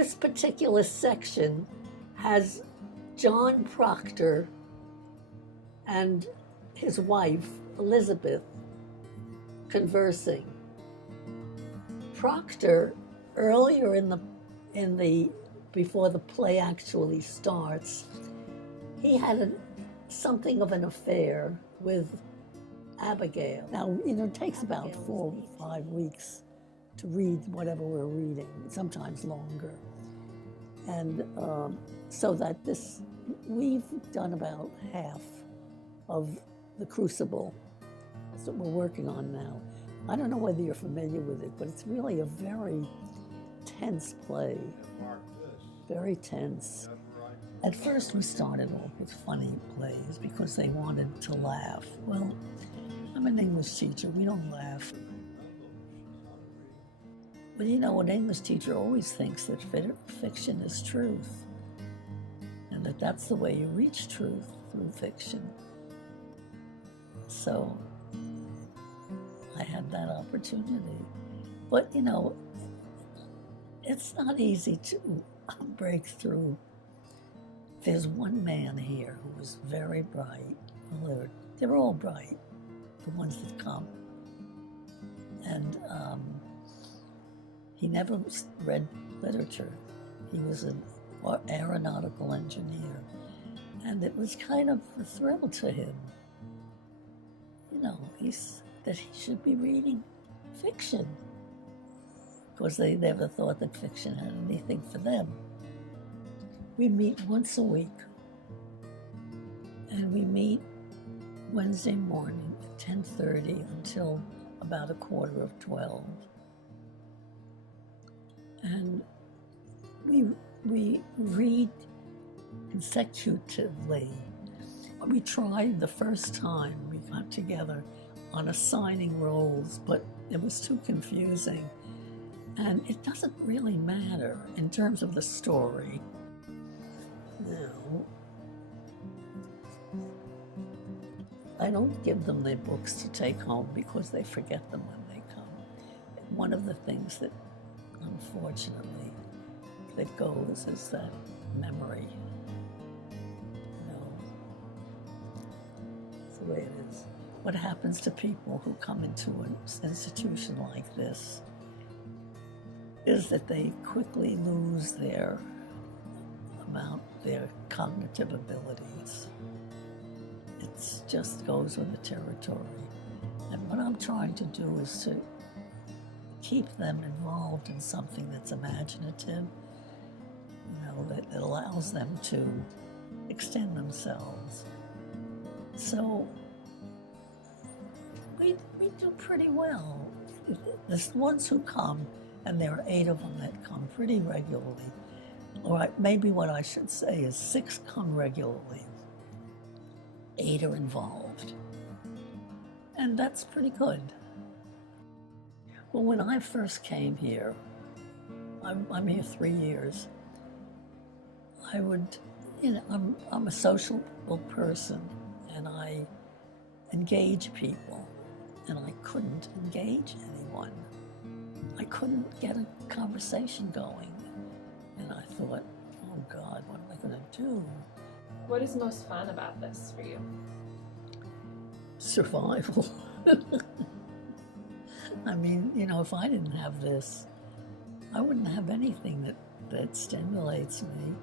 This particular section has John Proctor and his wife, Elizabeth, conversing. Proctor, earlier in the before the play actually starts, he had something of an affair with Abigail. Now, it takes about 4 or 5 weeks to read whatever we're reading, sometimes longer. And so that we've done about half of The Crucible. That's what we're working on now. I don't know whether you're familiar with it, but it's really a very tense play. Very tense. At first we started off with funny plays because they wanted to laugh. Well, I'm an English teacher, we don't laugh. But an English teacher always thinks that fiction is truth, and that's the way you reach truth, through fiction. So I had that opportunity. But, it's not easy to break through. There's one man here who was very bright. Well, they're all bright, the ones that come. And he never read literature. He was an aeronautical engineer. And it was kind of a thrill to him. That he should be reading fiction. Because they never thought that fiction had anything for them. We meet once a week. And we meet Wednesday morning at 10:30 until about 11:45. And we read consecutively. We tried the first time we got together on assigning roles, but it was too confusing. And it doesn't really matter in terms of the story. No. I don't give them their books to take home because they forget them when they come. One of the things that, unfortunately, that goes is that memory. It's the way it is. What happens to people who come into an institution like this is that they quickly lose their cognitive abilities. It just goes with the territory. And what I'm trying to do is to keep them involved in something that's imaginative, that allows them to extend themselves. So we do pretty well. There's ones who come, and there are 8 of them that come pretty regularly. Or maybe what I should say is 6 come regularly. 8 are involved. And that's pretty good. Well, when I first came here, I'm here 3 years, I'm a social person, and I engage people, and I couldn't engage anyone. I couldn't get a conversation going. And I thought, oh God, what am I going to do? What is most fun about this for you? Survival. I mean, if I didn't have this, I wouldn't have anything that stimulates me.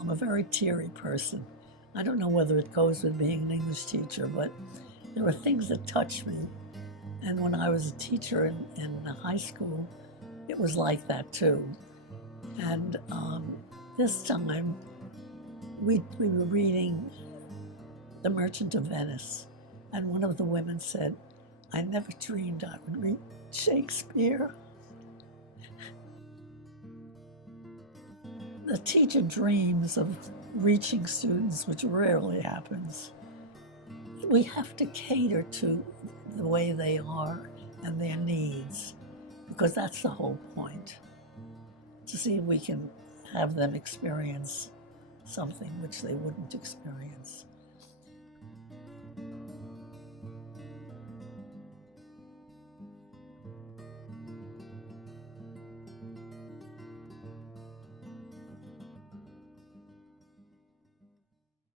I'm a very teary person. I don't know whether it goes with being an English teacher, but there are things that touch me. And when I was a teacher in high school, it was like that too. And this time, we were reading The Merchant of Venice. And one of the women said, I never dreamed I would read Shakespeare. The teacher dreams of reaching students, which rarely happens. We have to cater to the way they are and their needs, because that's the whole point, to see if we can have them experience something which they wouldn't experience.